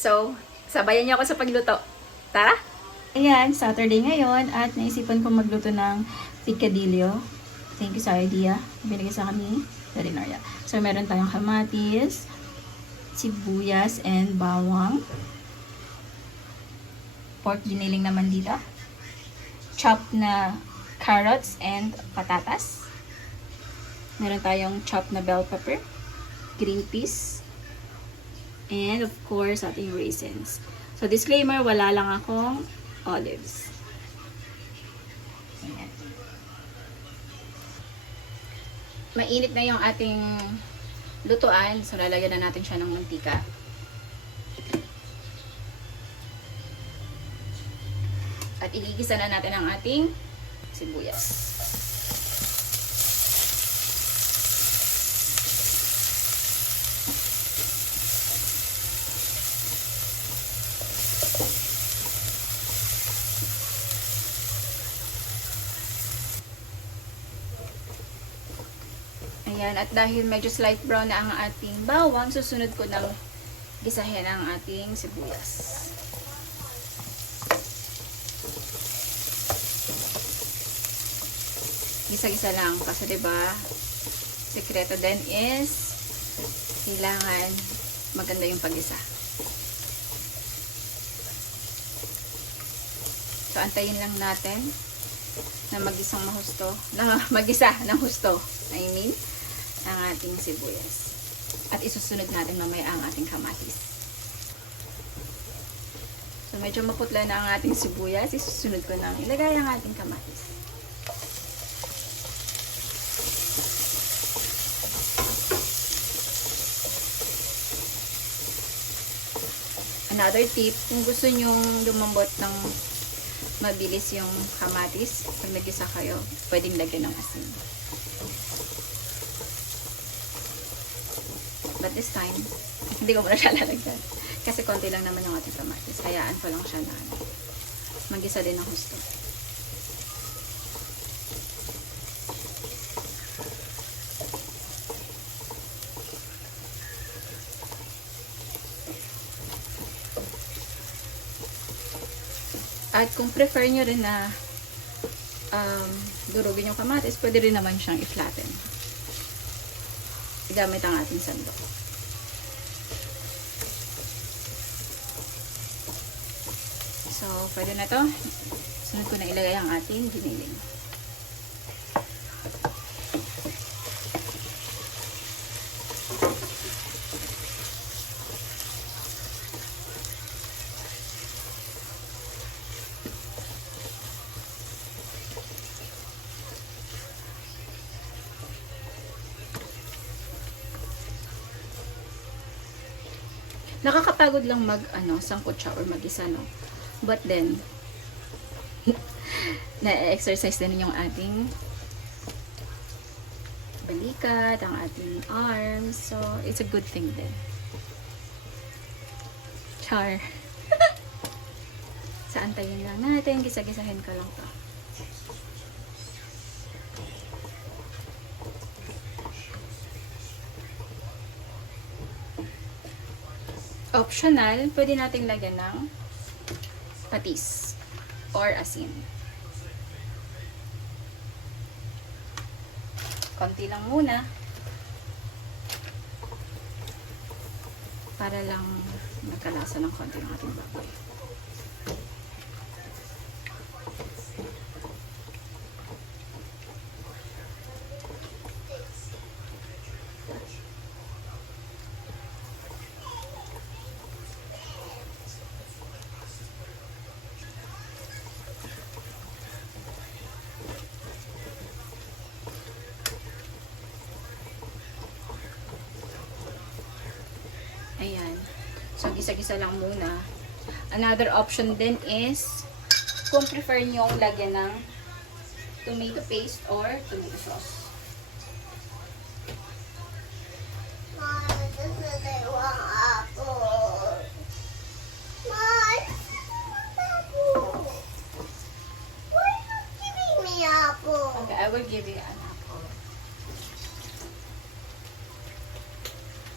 So, sabayan niyo ako sa pagluto. Tara! Ayan, Saturday ngayon at naisipan ko magluto ng picadillo. Thank you sa idea. Binigay sa kami sa Rinoria. So, meron tayong kamatis, sibuyas, and bawang. Pork giniling naman dito. Chopped na carrots and patatas. Meron tayong chopped na bell pepper, green peas, and of course, ating raisins. So, disclaimer, wala lang akong olives. Ayan. Mainit na yung ating lutuan. So, lalagyan na natin siya ng mantika. At igigisa na natin ang ating sibuyas. Ayan, at dahil medyo slight brown na ang ating bawang, susunod ko ng gisahin ang ating sibuyas. Gisa-gisa lang kasi 'di ba? Sekreto din is kailangan maganda yung paggisa. So antayin lang natin na mag-isang mahusto, na mag-isa ng husto. I mean, ang ating sibuyas. At isusunod natin mamaya ang ating kamatis. So medyo maputla na ang ating sibuyas, isusunod ko nang ilagay ang ating kamatis. Another tip, kung gusto nyong lumambot ng mabilis yung kamatis, pag nagisa kayo, pwedeng lagyan ng asin. But this time, hindi ko muna siya lalagyan. Kasi konti lang naman yung ating kamatis. Hayaan ko lang siya na mag-isa din ng husto. At kung prefer nyo rin na durugin yung kamatis, pwede rin naman siyang i-flatten. Gamit ang ating sandok. So, pwede na to. Sunod ko na ilagay ang ating giniling. Nakakapagod lang sangkot siya or mag-isa, no? But then, na-exercise din yung ating balikat, ang ating arms. So, it's a good thing din. Char. So, antayin lang natin. Gisa-gisahin ko lang to. Optional, pwede nating lagyan ng patis or asin. Konti lang muna para lang magkalasa ng konti ng ating baboy. Ayan. So, gisa-gisa lang muna. Another option din is, kung prefer nyo lagyan ng tomato paste or tomato sauce. Mom, this is a one apple. Mom, apple. Why are you giving me apple? Okay, I will give you an apple.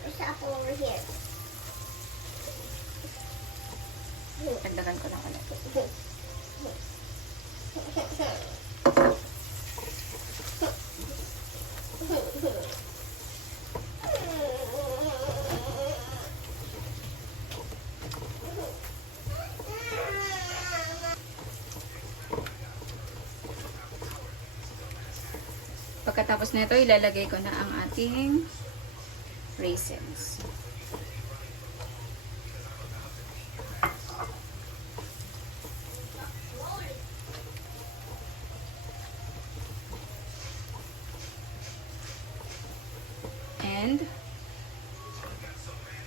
There's apple over here. Dagdagan ko lang ulit. Pagkatapos nito, ilalagay ko na ang ating raisins. And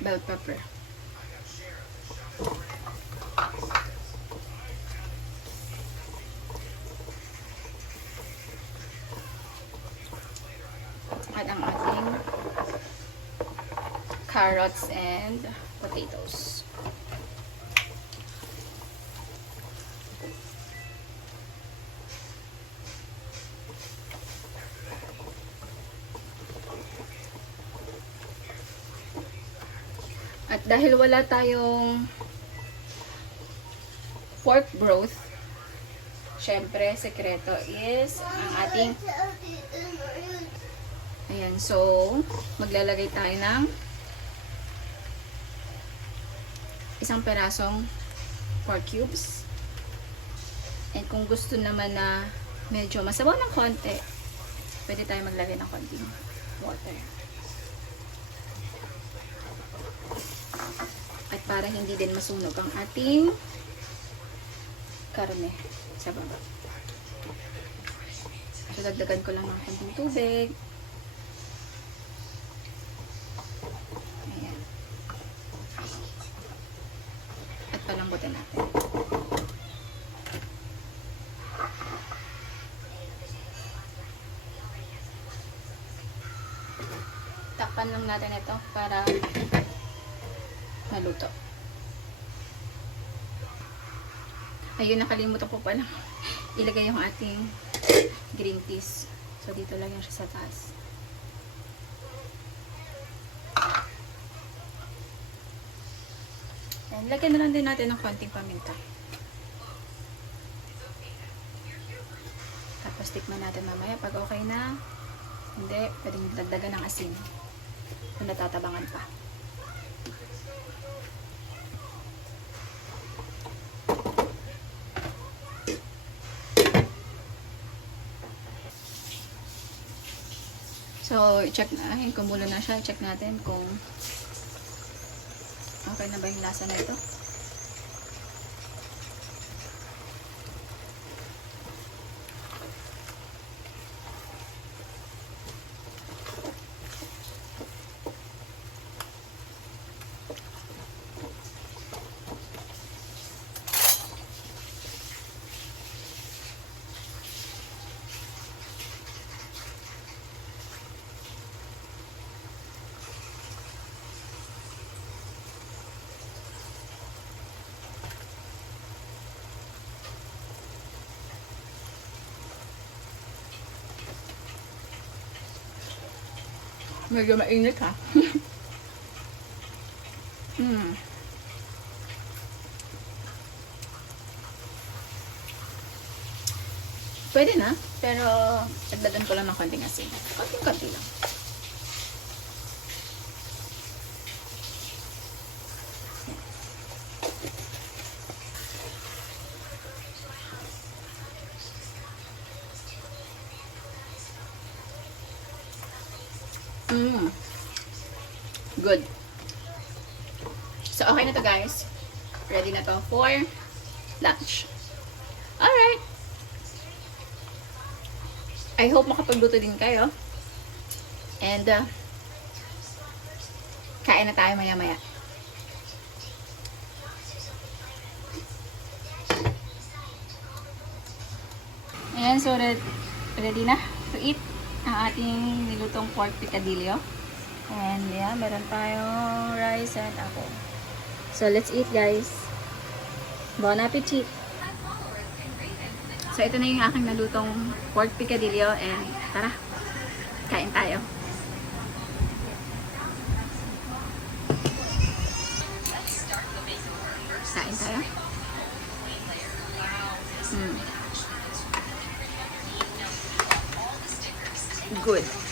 bell pepper. At ang ating carrots and potatoes. At dahil wala tayong pork broth, syempre, sekreto is ang ating ayan, so maglalagay tayo ng isang perasong pork cubes. And kung gusto naman na medyo masabaw ng konti, pwede tayo maglagay ng konting water. At para hindi din masunog ang ating karne sa baba. So, dagdagan ko lang ng konting tubig. Ayan. At palambutin natin. Takpan lang natin ito para maluto. Ayun, nakalimutan ko pala ilagay yung ating green peas. So, dito lang yung siya sa taas. And lagyan na lang din natin ng konting paminta. Tapos tikman natin mamaya pag okay na. Hindi, pwedeng dagdagan ng asin kung natatabangan pa. So, check na. Ay, kumulo na siya. Check natin kung okay na ba yung lasa na ito. Medyo mainit ha. Pwede na, pero dagdagan ko lang ng konting asin. Konting-konti lang. Good. So, okay na to guys. Ready na to for lunch. Alright. I hope makapagluto din kayo. And, kain na tayo maya-maya. Ayan, so ready na to eat ang ating nilutong pork picadillo. And yeah, meron tayong rice and apple. So let's eat guys. Bon appetit! So ito na yung aking nalutong pork picadillo and tara, kain tayo. Kain tayo. Good.